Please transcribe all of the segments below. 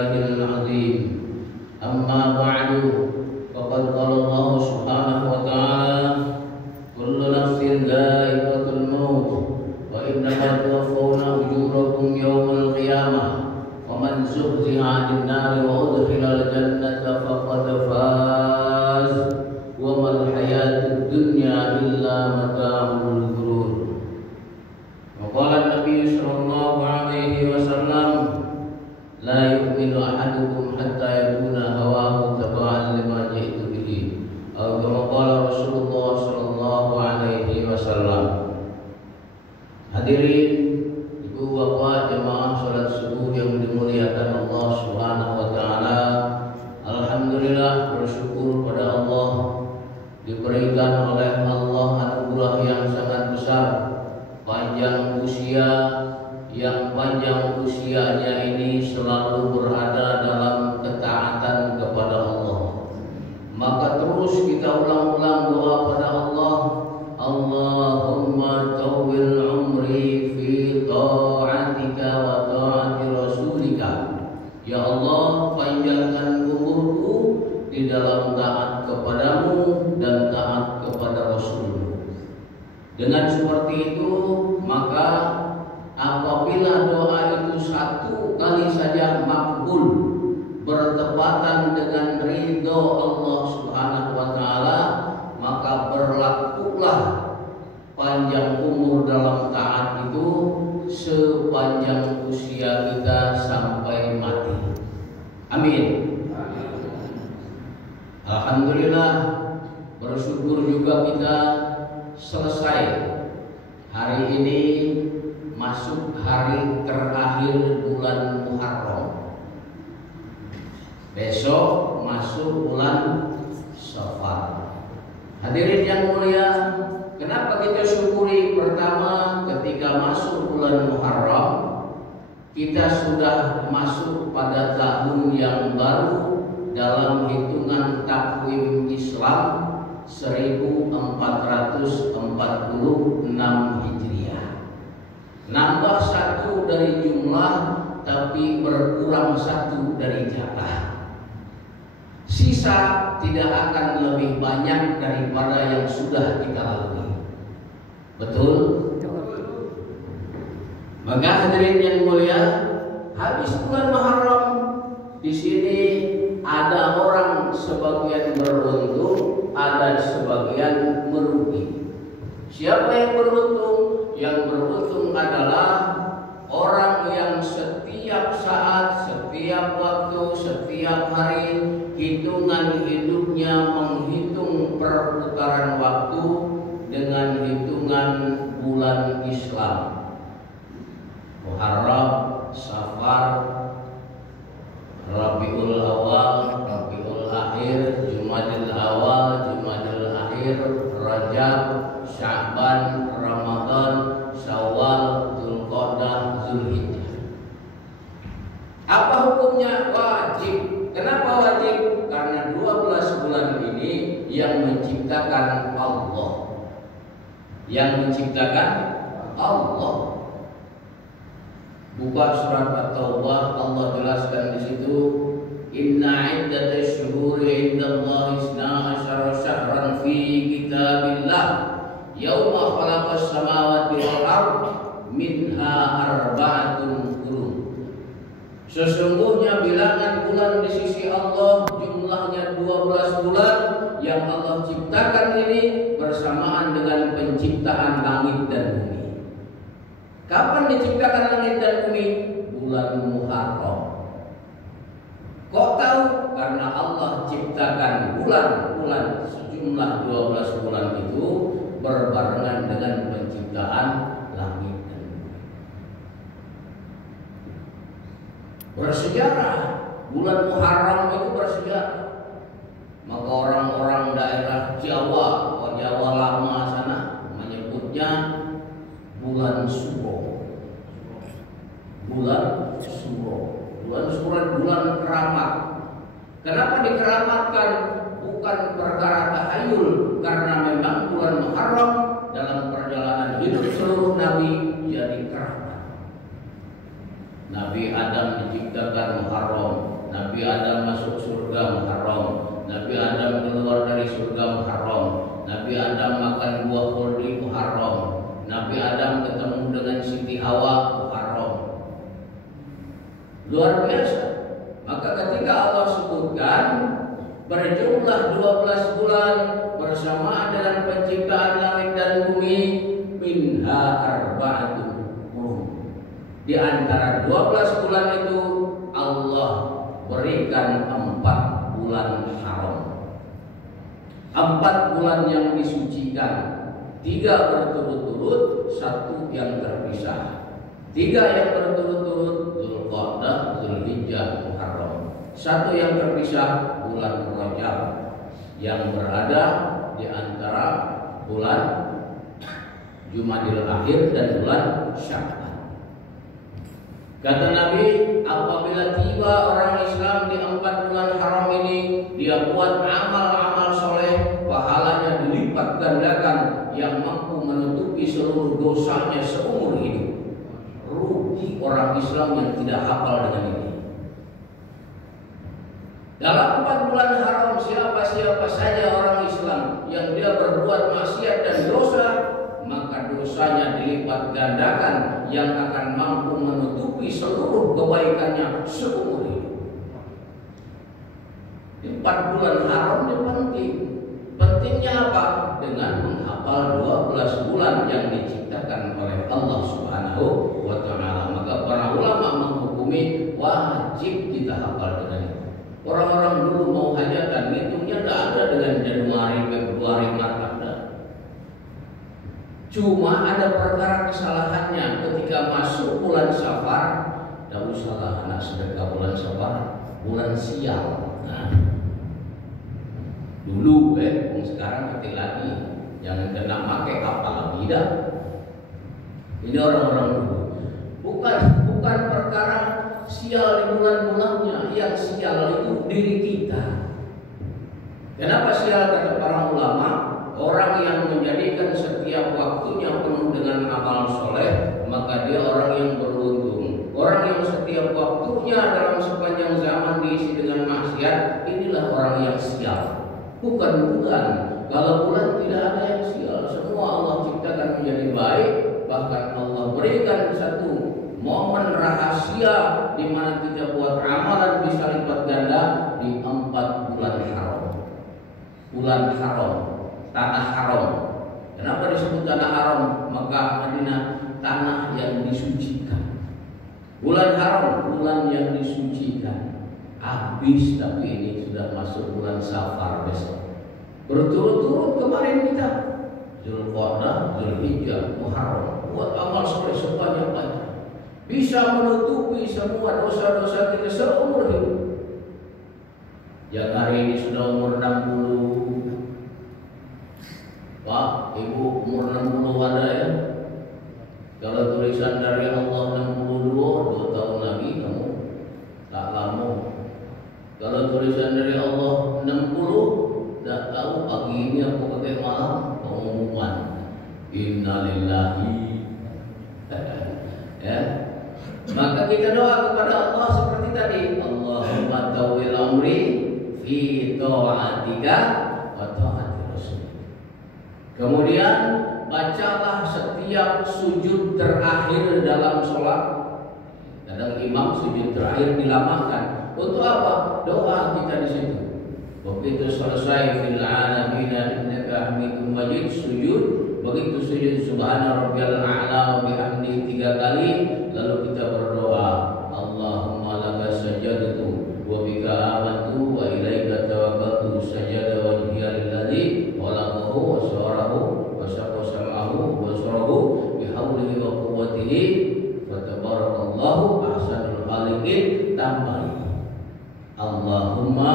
الله العظيم أما بعد فقد قال الله سبحانه وتعالى كل نفس ذائقة الموت وإنما توفون أجوركم يوم القيامة ومن زحزح عن النار وأدخل الجنة فقد فاز وما الحياة الدنيا إلا متاع الغرور. وقال النبي صلى الله عليه وسلم لا يؤمن أحدكم حتى يكون هواه تبعا لما جئت به أو كما قال Rasulullah sallallahu alaihi wasallam. Hadirin ibu bapak jemaah salat subuh yang dimuliakan Allah Subhanahu wa taala. Alhamdulillah, bersyukur pada Allah diberikan oleh Allah anugerah yang sangat besar, panjang usia, yang panjang usianya ini selalu berada dalam ketaatan kepada Allah. Maka terus kita ulang-ulang doa pada Allah, Allahumma tawwil umri fi ta'atika wa ta'ati rasulika. Ya Allah, panjangkan umurku di dalam taat kepadamu dan taat kepada Rasul. Dengan seperti itu, maka apabila doa itu satu kali saja makbul, bertepatan dengan ridho Allah Subhanahu wa taala, maka berlakulah panjang umur dalam taat itu sepanjang usia kita sampai mati. Amin. Alhamdulillah, bersyukur juga kita selesai hari ini masuk hari terakhir bulan Muharram. Besok masuk bulan Safar. Hadirin yang mulia, kenapa kita syukuri? Pertama, ketika masuk bulan Muharram, kita sudah masuk pada tahun yang baru dalam hitungan takwim Islam 1446 Hijriah. Nambah satu dari jumlah, tapi berkurang satu dari jatah. Sisa tidak akan lebih banyak daripada yang sudah kita lalui. Betul? Maka hadirin yang mulia, habis bulan Muharram, di sini ada orang sebagian beruntung, ada sebagian merugi. Siapa yang beruntung? Yang beruntung adalah orang yang setiap saat, setiap waktu, setiap hari hitungan hidupnya menghitung perputaran waktu dengan hitungan bulan Islam. Muharram, Safar, Rabiul Awal, Rabiul Akhir, Jumadil Awal, Jumadil Akhir, Rajab, Sya'ban, Ramadan, Syawal, Dzulqa'dah, Dzulhijjah. Apa hukumnya? Wajib. Kenapa wajib? Karena 12 bulan ini yang menciptakan Allah. Yang menciptakan Allah. Buka surat At-Taubah, Allah jelaskan di situ, Inna iddatash syuhuri indallahi 12 syahran fi kitabillah yauma khalaqas samawati wal ardh minha arba'atun hurum. Sesungguhnya bilangan bulan di sisi Allah jumlahnya 12 bulan yang Allah ciptakan ini bersamaan dengan penciptaan langit dan bumi. Kapan diciptakan langit dan bumi? Bulan Muharram. Kok tahu? Karena Allah ciptakan bulan-bulan sejumlah 12 bulan itu berbarengan dengan penciptaan langit dan bumi. Bersejarah, bulan Muharram itu bersejarah. Maka orang-orang daerah Jawa, Jawa lama sana menyebutnya bulan Suro. Bulan Suro. Bulan Suro, bulan keramat. Kenapa dikeramatkan? Bukan perkara tahayul, karena memang bulan Muharram dalam perjalanan hidup seluruh nabi jadi keramat. Nabi Adam diciptakan Muharram, surga haram. Nabi Adam keluar dari surga haram. Nabi Adam makan buah kuldi haram. Nabi Adam ketemu dengan Siti Hawa haram. Luar biasa. Maka ketika Allah sebutkan berjumlah 12 bulan bersamaan dengan penciptaan langit dan bumi, minha arba'atun hurum. Di antara 12 bulan itu Allah berikan 4 bulan haram. 4 bulan yang disucikan, 3 berturut-turut, 1 yang terpisah. 3 yang berturut-turut, Dzulqa'dah, Dzulhijjah, Muharram. 1 yang terpisah, bulan Rajab yang berada di antara bulan Jumadil Akhir dan bulan Sya'ban. Kata Nabi, apabila tiba orang Islam di 4 bulan haram ini, dia buat amal-amal soleh, pahalanya dilipat gandakan yang mampu menutupi seluruh dosanya seumur hidup. Rugi orang Islam yang tidak hafal dengan ini. Dalam 4 bulan haram, siapa saja orang Islam yang dia berbuat maksiat dan dosa, maka dosanya dilipat gandakan yang akan mampu menutupi seluruh kebaikannya seumur hidup. 4 bulan haram ini penting. Pentingnya apa? Dengan menghafal 12 bulan yang diciptakan oleh Allah Subhanahu wa Ta'ala. Maka para ulama menghukumi wajib kita hafal dengan itu. Orang-orang dulu mau hajatan, hitungnya tidak ada dengan Januari, Februari, Maret ada. Cuma ada perkara kesalahannya ketika masuk bulan Safar. Tidak usahlah anak sedekah bulan Safar, bulan sial. Nah, dulu sekarang ngerti lagi, jangan kena pakai apa tidak. Ini orang-orang dulu. Bukan perkara sial di bulan-bulannya, yang sial itu diri kita. Kenapa sial kata para ulama? Orang yang menjadikan setiap waktunya penuh dengan amal soleh, maka dia orang yang beruntung. Orang yang setiap waktunya dalam sepanjang zaman diisi dengan maksiat, inilah orang yang sial. Bukan bulan. Kalau bulan tidak ada yang sial, semua Allah ciptakan menjadi baik. Bahkan Allah berikan satu momen rahasia di mana kita buat amalan bisa lipat ganda di 4 bulan haram. Bulan haram, tanah haram. Kenapa disebut tanah haram? Maka Madinah tanah yang disucikan. Bulan haram, bulan yang disucikan. Habis tapi ini sudah masuk bulan Safar besok. Berturut-turut kemarin kita Dzulqa'dah, Dzulhijjah, Muharram. Buat amal soleh sebanyak-banyak. Bisa menutupi semua dosa-dosa kita seumur hidup. Yang hari ini sudah umur 60. Pak, Ibu umur 60 ada ya? Kalau tulisan dari Allah 62, 2 tahun lagi kamu tak lama. Kalau tulisan dari Allah 60, tak tahu pagi ini aku pakai malam pengumuman. Innalillahi. Ya. Maka kita doa kepada Allah seperti tadi, Allahumma tawwil amri fi ta'atika wa ta'ati rasul. Kemudian bacalah setiap sujud terakhir dalam sholat. Kadang imam sujud terakhir dilamakan. Untuk apa? Doa kita di situ. Begitu selesai fil alamin innaka hamidum majid sujud, begitu sujud subhana rabbiyal a'la wa bihamdihi 3 kali, lalu kita berdoa, Allahumma laka sajadtu wa bika amantu wa ilaika tawakkaltu sajada wajhiya lilladzi khalaqahu wa sawwarahu wa saqqa sam'ahu wa sarahu bihaulihi wa quwwatihi wa tabarakallahu ahsanul khaliqin. Tambah Allahumma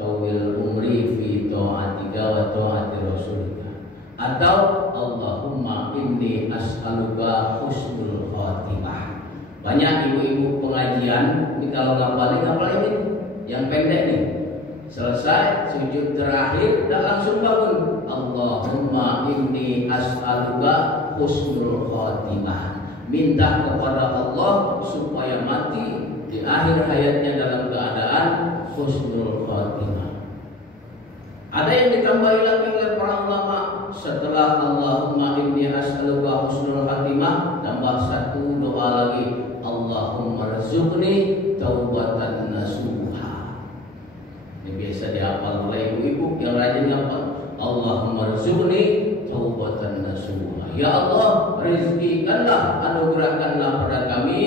tawil umri fi ta'atika wa ta'ati rasulika, atau Allahumma inni as'aluka husnul khatimah. Banyak ibu-ibu pengajian ini kalau ngapalin ini yang pendek nih. Selesai sujud terakhir dan langsung bangun. Allahumma inni as'aluka husnul khatimah. Minta kepada Allah supaya mati di akhir hayatnya dalam keadaan husnul khatimah. Ada yang ditambahi lagi oleh para ulama setelah Allahumma inni as'aluka husnul khatimah, tambah satu doa lagi, Allahumma rzuqni taubatan nasuha. Ini biasa dihafal oleh ibu-ibu yang rajin hafal. Allahumma rzuqni taubatan nasuha. Ya Allah, rizkikanlah, anugerahkanlah pada kami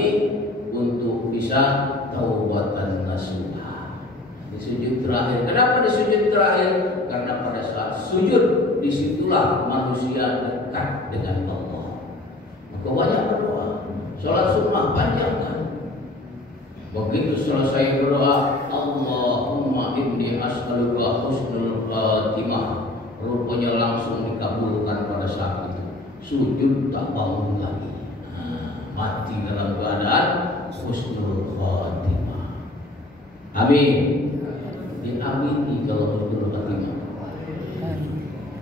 untuk bisa taubatan nasuha. Di sujud terakhir. Kenapa di sujud terakhir? Karena pada saat sujud disitulah manusia dekat dengan Allah. Maka banyak berdoa. Sholat sunnah panjang kan? Begitu selesai berdoa, Allahumma inni as'aluka husnul khatimah, rupanya langsung dikabulkan pada saat itu. Sujud tak bangun lagi, mati dalam keadaan husnul khatimah. Amin. Diamini kalau husnul khatimah.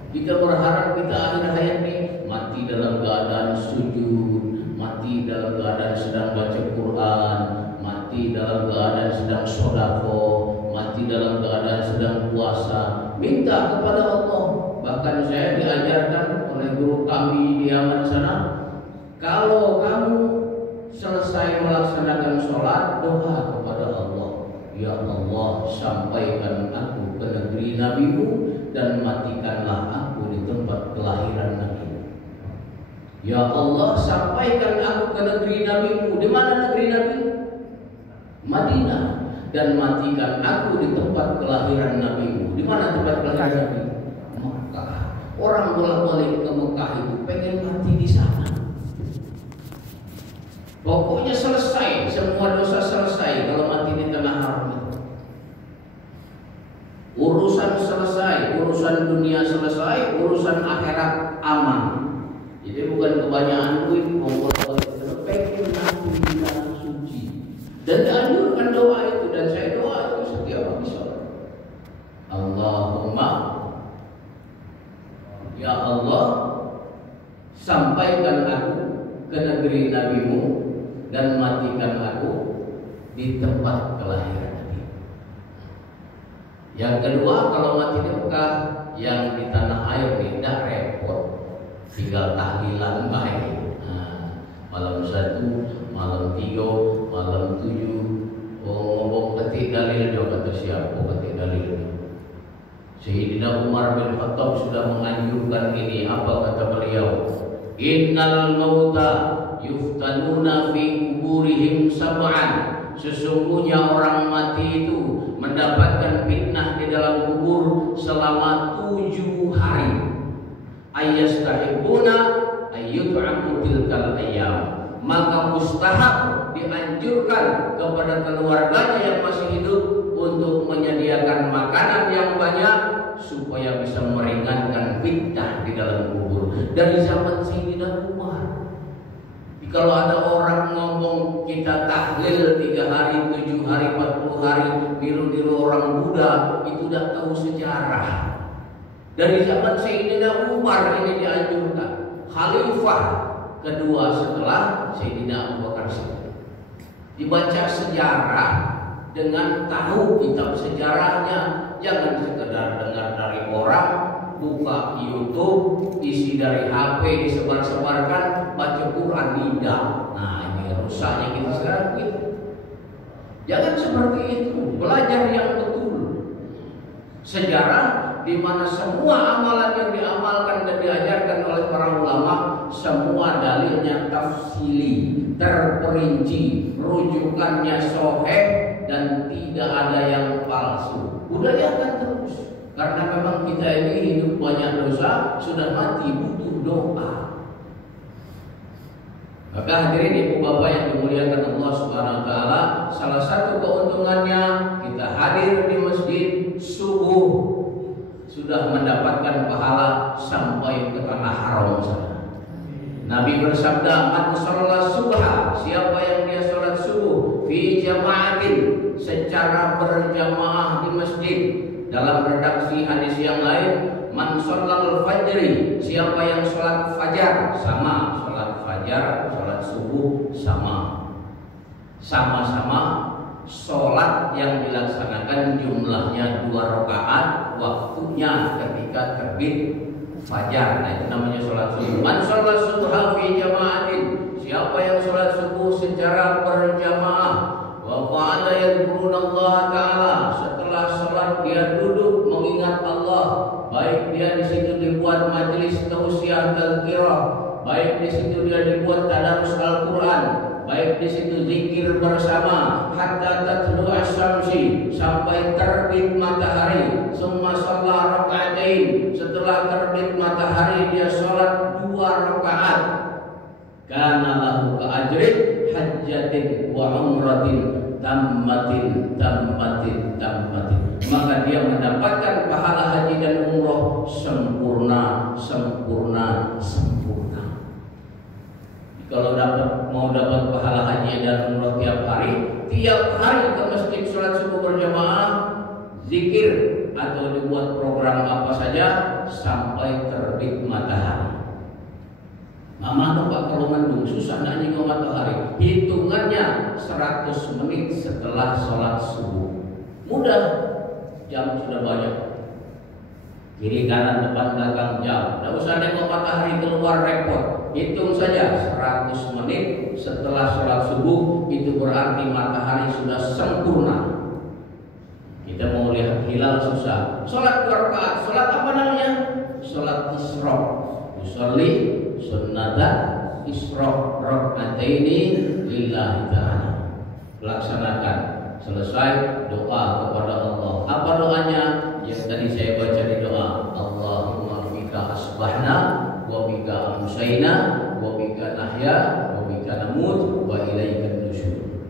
Kita berharap kita akhir hayat ini mati dalam keadaan sujud, mati dalam keadaan sedang baca Quran, mati dalam keadaan sedang sodako, mati dalam keadaan sedang puasa. Minta kepada Allah. Bahkan saya diajarkan oleh guru kami di Yaman sana, kalau kamu selesai melaksanakan sholat, doa kepada Allah, ya Allah, sampaikan aku ke negeri Nabi-Mu dan matikanlah aku di tempat kelahiran Nabi-Mu. Ya Allah, sampaikan aku ke negeri Nabi-Mu. Di mana negeri Nabi? Madinah. Dan matikan aku di tempat kelahiran Nabi-Mu. Di mana tempat kelahiran Nabi? Mekah. Orang bolak-balik ke Mekah itu pengen mati di sana. Pokoknya selesai, semua dosa selesai kalau mati di tanah haram. Urusan selesai, urusan dunia selesai, urusan akhirat aman. Jadi bukan kebanyakan duit, pengen mati di tanah suci. Dan dianjurkan doa itu, dan saya doa itu setiap habis sholat. Allahumma, ya Allah, sampaikan aku ke negeri Nabi-Mu dan matikan aku di tempat kelahiran Nabi. Yang kedua, kalau mati di Mekah, yang di tanah air tidak repot, tinggal tahlilan baik. Malam 1, malam 3, malam 7, ngomong ketik dalil juga kata siapa ketik dalil. Sayyidina Umar bin Khattab sudah menganjurkan ini. Apa kata beliau? Innal mauta yuftanuna fi kuburihim sab'an. Sesungguhnya orang mati itu mendapatkan fitnah di dalam kubur selama 7 hari. Ayastahibuna ayyut'amu tilkal ayyam. Maka mustahab dianjurkan kepada keluarganya yang masih hidup untuk menyediakan makanan yang banyak supaya bisa meringankan fitnah di dalam kubur. Dari zaman Sayyidina Umar, kalau ada orang ngomong kita tahlil 3 hari, 7 hari, 40 hari, niru-niru orang Buddha, itu udah tahu sejarah. Dari zaman Sayyidina Umar ini dianjurkan. Khalifah kedua setelah Sayyidina Abu Bakar Siddiq. Dibaca sejarah dengan tahu kitab sejarahnya, jangan sekedar dengar dari orang, buka YouTube, isi dari HP disebar-sebarkan, baca Quran tidak. Nah, ini rusaknya kita sekarang gitu. Jangan seperti itu, belajar yang betul. Sejarah di mana semua amalan yang diamalkan dan diajarkan oleh para ulama, semua dalilnya tafsili, terperinci, rujukannya sahih dan tidak ada yang palsu. Budayakan terus, karena memang kita ini hidup banyak dosa, sudah mati butuh doa. Maka hadirin ibu bapak yang dimuliakan Allah Subhanahu wa taala, salah satu keuntungannya kita hadir di masjid subuh sudah mendapatkan pahala sampai ke tanah haram sana. Nabi bersabda, "Man shalla subha," siapa yang dia salat subuh fi jama'atin, secara berjamaah di masjid. Dalam redaksi hadis yang lain, "Man shallal fajri," siapa yang salat fajar, sama salat fajar, salat subuh sama. Sama-sama sholat yang dilaksanakan jumlahnya 2 rakaat, waktunya ketika terbit fajar. Nah, itu namanya sholat subuh. Man sholat subuh fi jama'atin, siapa yang sholat subuh secara berjamaah, wa qala yadhkurunallaha ta'ala, setelah sholat dia duduk mengingat Allah, baik dia di situ dibuat majelis tausiah tazkirah, baik di situ dia dibuat tadarus Al-Qur'an, baik di situ zikir bersama, hatta tatlu asy-syamsi, sampai terbit matahari, summa shalla raka'atain, setelah terbit matahari dia sholat 2 rakaat, kana lahu ka'ajri hajjatin wa umratin tammatin, maka dia mendapatkan pahala haji dan umroh sempurna. Kalau mau dapat pahala haji dan umroh tiap hari ke masjid sholat subuh berjamaah, zikir atau dibuat program apa saja sampai terbit matahari. Mama tuh Pak, kalau mendung susah nak nyinggung matahari. Hitungannya 100 menit setelah sholat subuh. Mudah, jam sudah banyak. Kiri kanan depan belakang jam. Tidak usah nengok matahari keluar repot. Hitung saja 100 menit setelah sholat subuh, itu berarti matahari sudah sempurna. Kita mau lihat hilal susah. Sholat 2 rakaat. Sholat apa namanya? Sholat isyraq. Usolli sunnata isyraq raka'ataini lillahi ta'ala. Laksanakan, selesai doa kepada Allah. Apa doanya? Yang tadi saya baca di doa, Allahumma bika asbahna wa bika amsayna wa bika nahya wa bika namut wa ilaikan nusyur.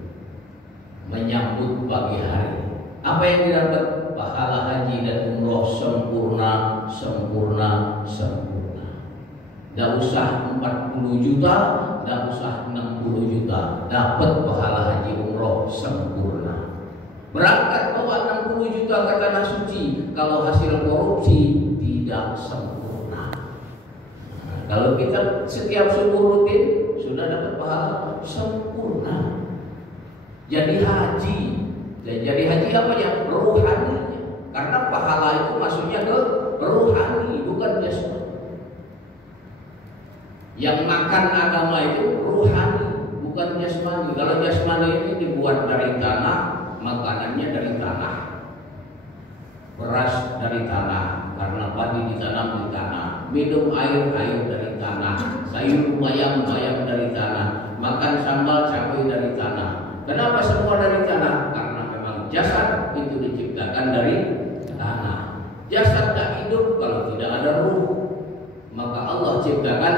Menyambut pagi hari. Apa yang didapat? Pahala haji dan umroh sempurna. Tidak usah 40 juta, tidak usah 60 juta, dapat pahala haji umroh sempurna. Berangkat bawa 60 juta ke tanah suci, kalau hasil korupsi tidak sempurna. Nah, kalau kita setiap subuh rutin sudah dapat pahala sempurna. Jadi haji apa ya? Rohani. Karena pahala itu masuknya ke rohani, bukan jasmani. Yang makan agama itu rohani, bukan jasmani. Kalau jasmani ini dibuat dari tanah, makanannya dari tanah, beras dari tanah, karena padi ditanam di tanah, minum air dari tanah, sayur bayam dari tanah, makan sambal cabai dari tanah. Kenapa semua dari tanah? Karena memang jasad itu diciptakan dari tanah. Jasad tak hidup kalau tidak ada ruh. Maka Allah ciptakan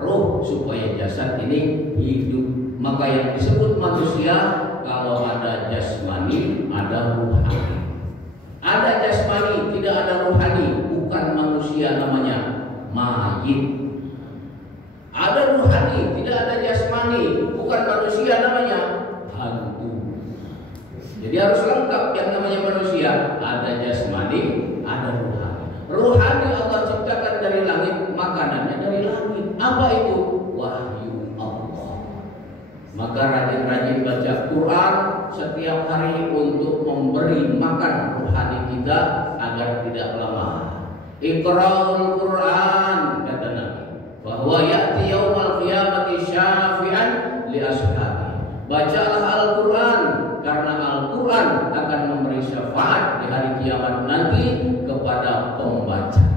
ruh supaya jasad ini hidup. Maka yang disebut manusia, kalau ada jasmani, ada ruhani. Ada jasmani, tidak ada ruhani, bukan manusia namanya, mayit. Ada ruhani, tidak ada jasmani, bukan manusia namanya, hantu. Jadi harus lengkap yang namanya manusia, ada jasmani, ada ruhani. Ruhani Allah ciptakan dari langit, makanannya dari langit. Apa itu? Wahyu Allah. Maka rajin-rajin baca Quran setiap hari untuk memberi makan ruhani kita agar tidak lemah. Iqra'ul Quran, kata Nabi, bahwa ya'ti yaumal qiyamati syafi'an li ashabi. Bacalah Al-Quran, karena Al-Quran akan memberi syafaat di hari kiamat nanti kepada pembacanya.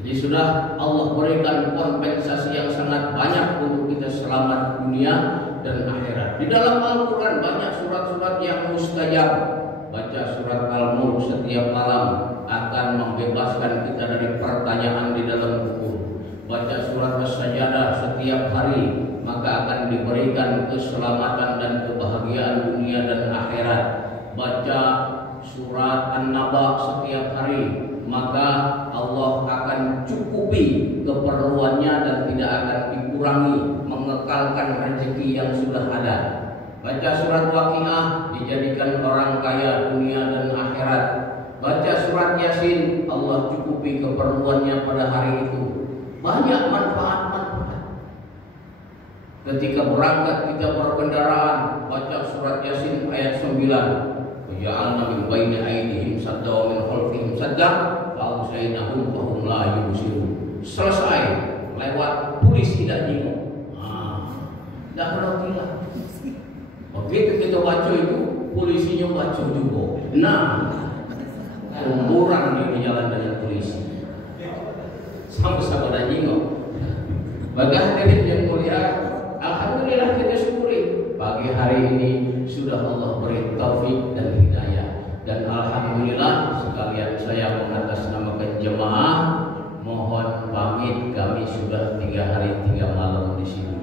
Jadi sudah Allah berikan kompensasi yang sangat banyak untuk kita selamat dunia dan akhirat. Di dalam Al-Quran banyak surat-surat yang mustajab. Baca surat Al-Mulk setiap malam akan membebaskan kita dari pertanyaan di dalam kubur. Baca surat As-Sajdah setiap hari, maka akan diberikan keselamatan dan kebahagiaan dunia dan akhirat. Baca surat An-Naba setiap hari, maka Allah akan cukupi keperluannya dan tidak akan dikurangi, mengekalkan rezeki yang sudah ada. Baca surat Waqiah, dijadikan orang kaya dunia dan akhirat. Baca surat Yasin, Allah cukupi keperluannya pada hari itu. Banyak manfaat-manfaat. Ketika berangkat kita berkendaraan, baca surat Yasin ayat 9. Ja'alna min baini aydihim sadda wa min khalfihim sadda fa agsaynahum fa hum la yubsirun. Selesai, lewat polis tidak jingok. Tidak pernah bilang. Begitu kita baca itu, polisinya baca juga. Nah, umuran dia berjalan dengan polisi. Sama-sama dan jingok. Bagi hadirin yang mulia, alhamdulillah kita syukuri pagi hari ini sudah Allah beri taufik dan hidayah. Dan alhamdulillah sekalian saya mengatasnamakan jemaah mohon pamit, kami sudah 3 hari 3 malam di sini.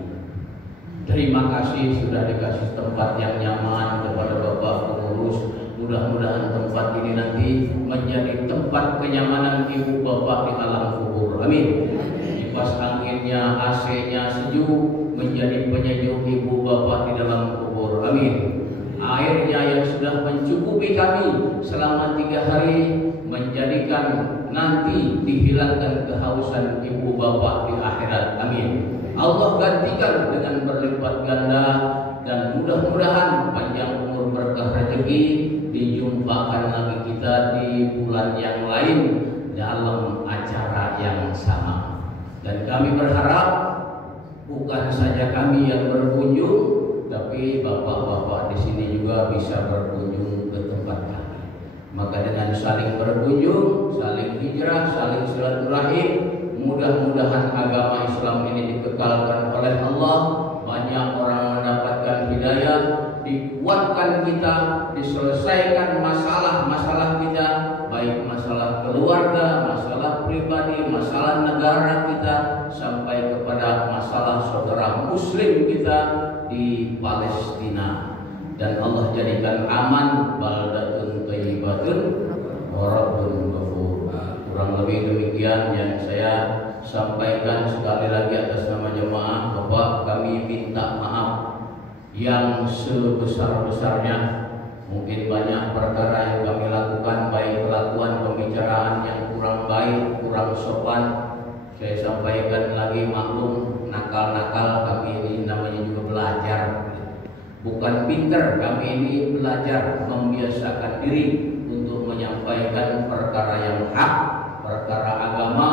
Terima kasih sudah dikasih tempat yang nyaman kepada Bapak pengurus. Mudah-mudahan tempat ini nanti menjadi tempat kenyamanan ibu bapak di alam kubur. Amin. Kipas anginnya, AC-nya sejuk menjadi penyejuk ibu bapak di dalam kubur. Amin. Airnya yang sudah mencukupi kami selama 3 hari menjadikan nanti dihilangkan kehausan ibu bapak di akhirat. Amin. Allah gantikan dengan berlipat ganda dan mudah-mudahan panjang umur berkah rezeki, dijumpakan lagi kita di bulan yang lain dalam acara yang sama. Dan kami berharap bukan saja kami yang berkunjung, tapi bapak-bapak di sini juga bisa berkunjung ke tempat kami. Maka dengan saling berkunjung, saling hijrah, saling silaturahim, mudah-mudahan agama Islam ini dikekalkan oleh Allah, banyak orang mendapatkan hidayah, dikuatkan kita, diselesaikan masalah-masalah kita, baik masalah keluarga, masalah pribadi, masalah negara kita, sampai kepada masalah saudara muslim kita di Palestina. Dan Allah jadikan aman baldatun thayyibatun wa rabbun ghafur. Kurang lebih demikian yang saya sampaikan. Sekali lagi atas nama jemaah Bapak, kami minta maaf yang sebesar-besarnya. Mungkin banyak perkara yang kami lakukan, baik kelakuan pembicaraan yang kurang baik, kurang sopan. Saya sampaikan lagi, maklum, nakal-nakal kami ini namanya juga belajar. Bukan pinter, kami ini belajar membiasakan diri untuk menyampaikan perkara yang hak, perkara agama,